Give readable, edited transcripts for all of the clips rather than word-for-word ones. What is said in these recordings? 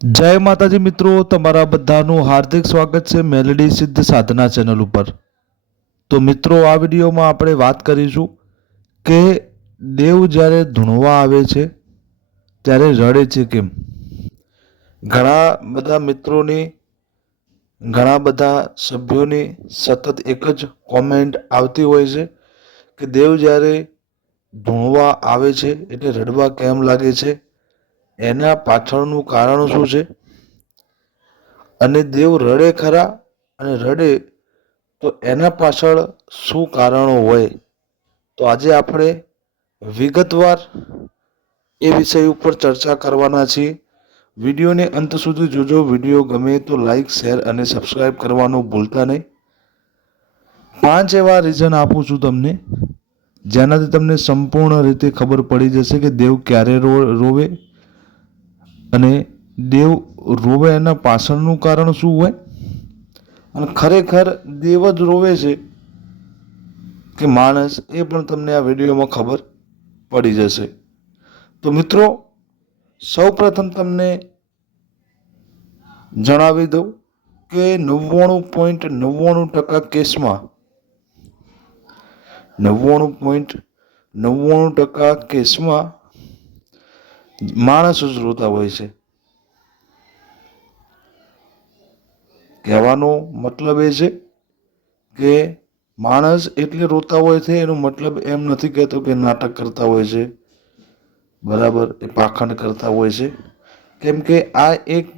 જય માતાજી મિત્રો, તમારા બધાનું હાર્દિક સ્વાગત છે મેલેડી સિદ્ધ સાધના ચેનલ ઉપર। તો મિત્રો, આ વિડીયોમાં આપણે વાત કરીશું કે દેવ જ્યારે ધૂણવા આવે છે ત્યારે રડે છે કેમ। ઘણા બધા મિત્રોની, ઘણા બધા સભ્યોની સતત એક જ કોમેન્ટ આવતી હોય છે કે દેવ જ્યારે ધૂણવા આવે છે એટલે રડવા કેમ લાગે છે, એના પાછળનું કારણ શું છે, અને દેવ રડે ખરા, અને રડે તો એના પાછળ શું કારણો હોય। તો આજે આપણે વિગતવાર એ વિષય ઉપર ચર્ચા કરવાના છીએ। વિડીયોને અંત સુધી જોજો। વિડીયો ગમે તો લાઈક, શેર અને સબસ્ક્રાઈબ કરવાનું ભૂલતા નહીં। 5 એવા રીઝન આપું છું તમને, જેનાથી તમને સંપૂર્ણ રીતે ખબર પડી જશે કે દેવ ક્યારે રોવે, અને દેવ રોવે એના પાછળનું કારણ શું હોય, અને ખરેખર દેવ જ રોવે છે કે માણસ, એ પણ તમને આ વિડીયોમાં ખબર પડી જશે। તો મિત્રો, સૌપ્રથમ તમને જણાવી દઉં કે 99.99% કેસમાં 99.99% કેસમાં માણસ જ રોતા હોય છે। કહેવાનો મતલબ એ છે કે માણસ એટલે રોતા હોય છે, એનો મતલબ એમ નથી કહેતો કે નાટક કરતા હોય છે, બરાબર, એ પાખંડ કરતા હોય છે। કેમ કે આ એક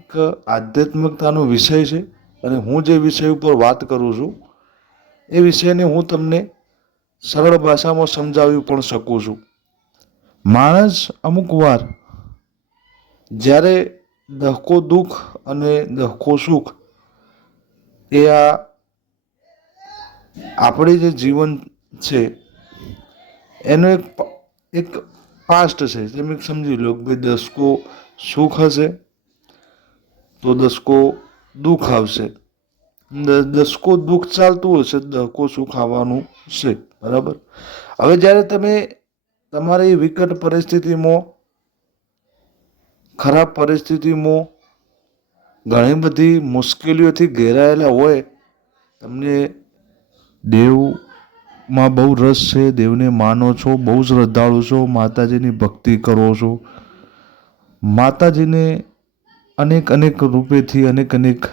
આધ્યાત્મિકતાનો વિષય છે, અને હું જે વિષય ઉપર વાત કરું છું એ વિષયને હું તમને સરળ ભાષામાં સમજાવી પણ શકું છું। માણસ અમુક વાર જ્યારે દહકો દુઃખ અને દહકો સુખ, એ આપણે જે જીવન છે એનો એક પાસ્ટ છે। તમે સમજી લો કે ભાઈ, દસકો સુખ હશે તો દસકો દુઃખ આવશે, દસકો દુઃખ ચાલતું હશે, દહકો સુખ આવવાનું છે, બરાબર। હવે જ્યારે તમે તમારી વિકટ પરિસ્થિતિમાં, ખરાબ પરિસ્થિતિમાં, ઘણી બધી મુશ્કેલીઓથી ઘેરાયેલા હોય, તમને દેવમાં બહુ રસ છે, દેવને માનો છો, બહુ શ્રદ્ધાળુ છો, માતાજીની ભક્તિ કરો છો, માતાજીને અનેક અનેક રૂપેથી, અનેક અનેક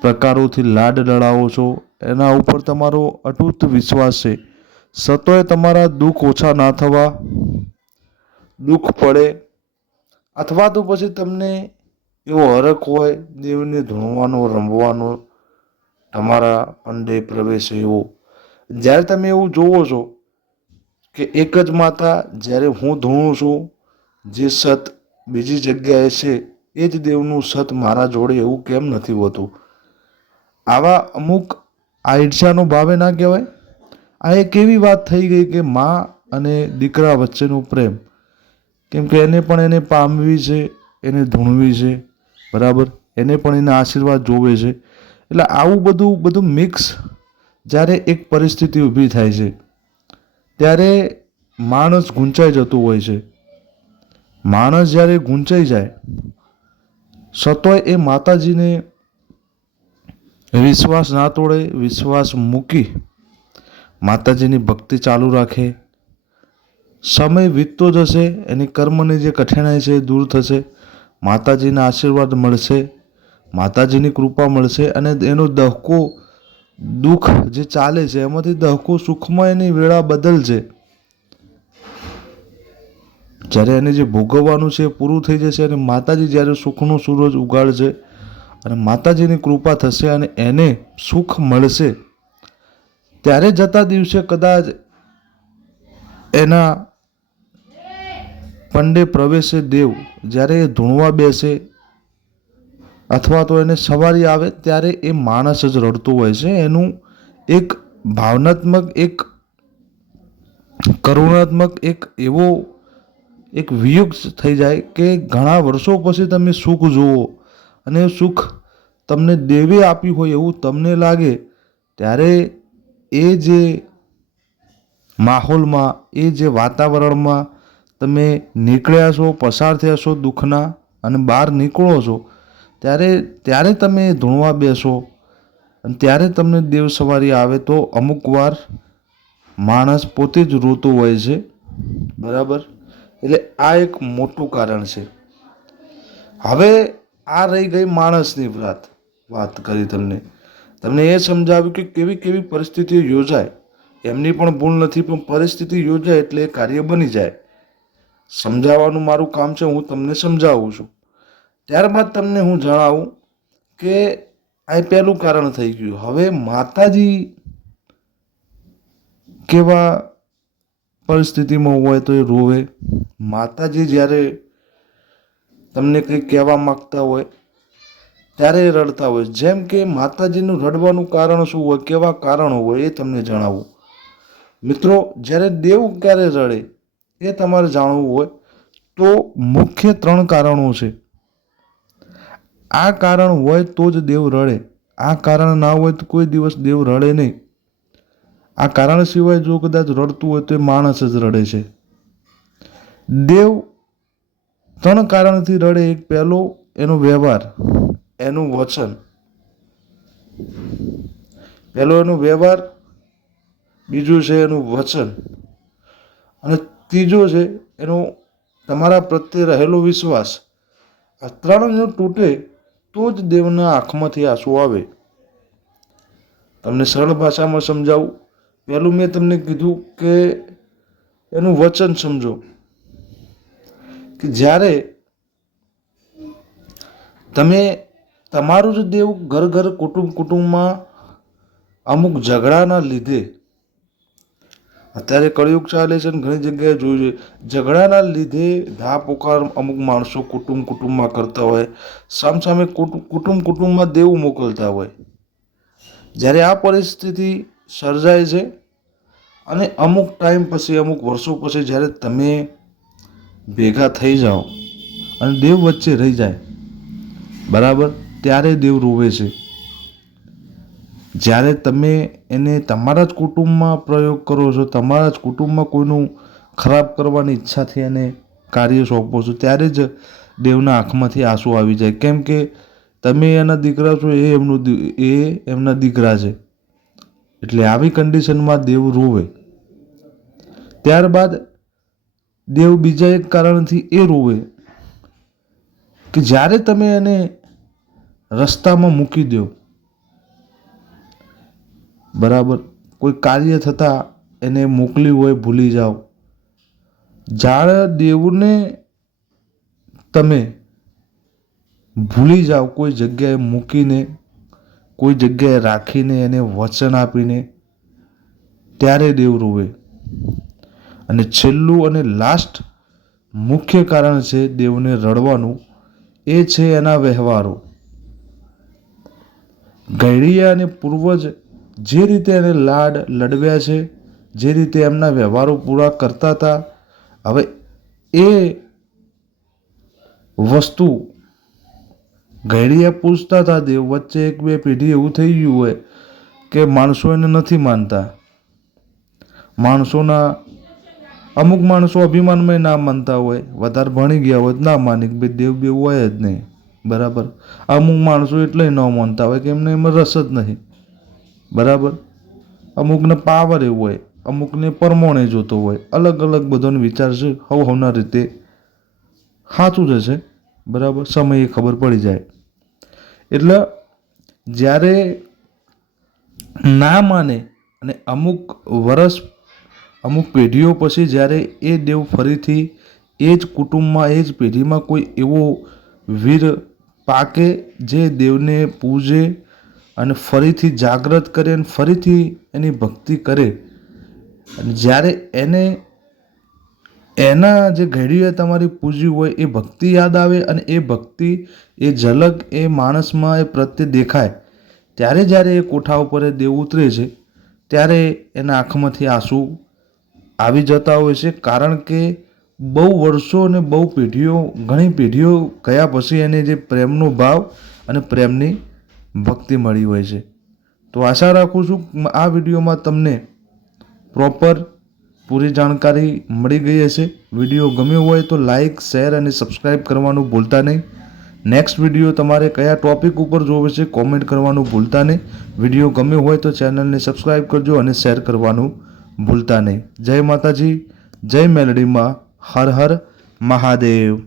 પ્રકારોથી લાડ લડાવો છો, એના ઉપર તમારો અતૂટ વિશ્વાસ છે, સતોય તમારા દુઃખ ઓછા ના થવા, દુઃખ પડે, અથવા તો પછી તમને એવો હરખ હોય દેવને ધૂણવાનો, રમવાનો, તમારા પંડે પ્રવેશ એવો, જ્યારે તમે એવું જોવો છો કે એક જ માતા, જ્યારે હું ધૂણું છું, જે સત બીજી જગ્યાએ છે એ જ દેવનું સત મારા જોડે એવું કેમ નથી હોતું। આવા અમુક આ ઈર્ષ્યાનો ભાવે ના કહેવાય। આ એક એવી વાત થઈ ગઈ કે મા અને દીકરા વચ્ચેનો પ્રેમ, કેમ કે એને પણ એને પામવી છે, એને ધૂણવી છે, બરાબર, એને પણ એના આશીર્વાદ જોવે છે। એટલે આવું બધું મિક્સ જ્યારે એક પરિસ્થિતિ ઊભી થાય છે ત્યારે માણસ ગૂંચાઈ જતું હોય છે। માણસ જ્યારે ગૂંચાઈ જાય, સતોય એ માતાજીને વિશ્વાસ ના તોડે, વિશ્વાસ મૂકી માતાજીની ભક્તિ ચાલુ રાખે, સમય વીતતો જશે, એની કર્મની જે કઠિનાઈ છે એ દૂર થશે, માતાજીના આશીર્વાદ મળશે, માતાજીની કૃપા મળશે, અને એનો દહકો દુઃખ જે ચાલે છે એમાંથી દહકો સુખમાં એની વેળા બદલશે। જ્યારે એને જે ભોગવવાનું છે એ પૂરું થઈ જશે, અને માતાજી જ્યારે સુખનો સૂરજ ઉગાડશે અને માતાજીની કૃપા થશે અને એને સુખ મળશે, ત્યારે જતા દિવસે કદાચ એના પંડે પ્રવેશે દેવ, જ્યારે એ ધૂણવા બેસે અથવા તો એને સવારી આવે, ત્યારે એ માણસ જ રડતો હોય છે। એનું એક ભાવનાત્મક, એક કરુણાત્મક, એક એવો એક વિયુગ થઈ જાય કે ઘણા વર્ષો પછી તમે સુખ જુઓ, અને સુખ તમને દેવે આપ્યું હોય એવું તમને લાગે, ત્યારે એ જે માહોલમાં, એ જે વાતાવરણમાં તમે નીકળ્યા છો, પસાર થયા છો દુઃખના, અને બહાર નીકળો છો ત્યારે તમે ધૂણવા બેસો અને ત્યારે તમને દેવ સવારી આવે તો અમુક વાર માણસ પોતે જ રોતો હોય છે, બરાબર. એટલે આ એક મોટું કારણ છે. હવે આ રહી ગઈ માણસની વાત કરી તમને એ સમજાવ્યું કે કેવી કેવી પરિસ્થિતિઓ યોજાય. એમની પણ ભૂલ નથી, પણ પરિસ્થિતિ યોજાય એટલે એ કાર્ય બની જાય. સમજાવવાનું મારું કામ છે, હું તમને સમજાવું છું. ત્યારબાદ તમને હું જણાવું કે આ પહેલું કારણ થઈ ગયું. હવે માતાજી કેવા પરિસ્થિતિમાં હોય તો એ રોવે. માતાજી જ્યારે તમને કંઈ કહેવા માગતા હોય ત્યારે એ રડતા હોય. જેમ કે માતાજીનું રડવાનું કારણ શું હોય, કેવા કારણો હોય એ તમને જણાવું. મિત્રો, જ્યારે દેવ ક્યારે રડે એ તમારે જાણવું હોય તો મુખ્ય 3 કારણો છે. આ કારણ હોય તો જ દેવ રડે. આ કારણ ના હોય તો કોઈ દિવસ દેવ રડે નહીં. આ કારણ સિવાય જો કદાચ રડતું હોય તો એ માણસ જ રડે છે. દેવ 3 કારણથી રડે. એક પહેલો એનો વ્યવહાર, એનું વચન. પહેલો એનો વ્યવહાર, બીજું છે એનું વચન અને ત્રીજો છે એનો તમારા પ્રત્યે રહેલો વિશ્વાસ. આ 3 જો તૂટે તો જ દેવના આંખમાંથી આંસુ આવે. તમને સરળ ભાષામાં સમજાવું. પહેલું મેં તમને કીધું કે એનું વચન સમજો કે જ્યારે તમે તમારું જ દેવ ઘર કુટુંબમાં અમુક ઝઘડાના લીધે, અત્યારે કળિયુગ ચાલે છે ને ઘણી જગ્યાએ જોયું છે, ઝઘડાના લીધે ધા પોકાર અમુક માણસો કુટુંબમાં કરતા હોય, સામસામે કુટુંબમાં દેવ મોકલતા હોય. જ્યારે આ પરિસ્થિતિ સર્જાય છે અને અમુક ટાઈમ પછી, અમુક વર્ષો પછી જ્યારે તમે ભેગા થઈ જાઓ અને દેવ વચ્ચે રહી જાય, બરાબર, ત્યારે દેવ રોવે છે. જ્યારે તમે એને તમારા જ કુટુંબમાં પ્રયોગ કરો છો, તમારા જ કુટુંબમાં કોઈનું ખરાબ કરવાની ઈચ્છાથી એને કાર્ય સોંપો છો, ત્યારે જ દેવના આંખમાંથી આંસુ આવી જાય. કેમ કે તમે એના દીકરા છો, એ એમના દીકરા છે. એટલે આવી કન્ડિશનમાં દેવ રોવે. ત્યારબાદ દેવ બીજા એક કારણથી એ રોવે કે જ્યારે તમે એને રસ્તામાં મૂકી દો, બરાબર, કોઈ કાર્ય થતાં એને મોકલી હોય ભૂલી જાઓ, જ્યારે દેવને તમે ભૂલી જાઓ, કોઈ જગ્યાએ મૂકીને, કોઈ જગ્યાએ રાખીને, એને વચન આપીને, ત્યારે દેવ રોવે. અને છેલ્લું અને લાસ્ટ મુખ્ય કારણ છે દેવને રડવાનું, એ છે એના વ્યવહારો. ઘડિયા અને પૂર્વજ જે રીતે એને લડવ્યા છે, જે રીતે એમના વ્યવહારો પૂરા કરતા હતા, હવે એ વસ્તુ ઘડિયા પૂછતા હતા દેવ. વચ્ચે 1-2 પેઢી એવું થઈ ગયું હોય કે માણસો એને નથી માનતા. અમુક માણસો અભિમાનમાં ના માનતા હોય, વધારે ભણી ગયા હોય ના માને કે ભાઈ દેવ બેવ હોય જ નહીં, બરાબર. અમુક માણસો એટલે ન માનતા હોય કે એમને એમાં રસ જ નહીં, બરાબર. અમુકને પાવર એવું હોય, અમુકને પરમોણે જોતો હોય, અલગ અલગ બધાનો વિચાર છે. હવના રીતે સાચું જ હશે, બરાબર, સમયે ખબર પડી જાય. એટલે જ્યારે ના માને અને અમુક વર્ષ, અમુક પેઢીઓ પછી જ્યારે એ દેવ ફરીથી એ જ કુટુંબમાં, એ જ પેઢીમાં કોઈ એવો વીર પાકે જે દેવને પૂજે અને ફરીથી જાગૃત કરે અને ફરીથી એની ભક્તિ કરે, અને જ્યારે એને એના જે ઘડીએ તમારી પૂજ્યું હોય એ ભક્તિ યાદ આવે અને એ ભક્તિ, એ ઝલક એ માણસમાં એ પ્રત્યે દેખાય, ત્યારે જ્યારે એ કોઠા ઉપર એ દેવ ઉતરે છે, ત્યારે એના આંખમાંથી આંસુ આવી જતા હોય છે. કારણ કે બહુ વર્ષો અને બહુ પેઢીઓ, ઘણી પેઢીઓ ગયા પછી એને જે પ્રેમનો ભાવ અને પ્રેમની ભક્તિ મળી હોય છે. તો આશા રાખું છું આ વિડીયોમાં તમને પ્રોપર પૂરી જાણકારી મળી ગઈ હશે. વિડીયો ગમ્યો હોય તો લાઈક, શેર અને સબસ્ક્રાઈબ કરવાનું ભૂલતા નહીં. નેક્સ્ટ વિડીયો તમારે કયા ટોપિક ઉપર જોવે છે કોમેન્ટ કરવાનું ભૂલતા નહીં. વિડીયો ગમ્યો હોય તો ચેનલને સબસ્ક્રાઈબ કરજો અને શેર કરવાનું ભૂલતા નહીં. જય માતાજી, જય મેલડીમાં, હર હર મહાદેવ.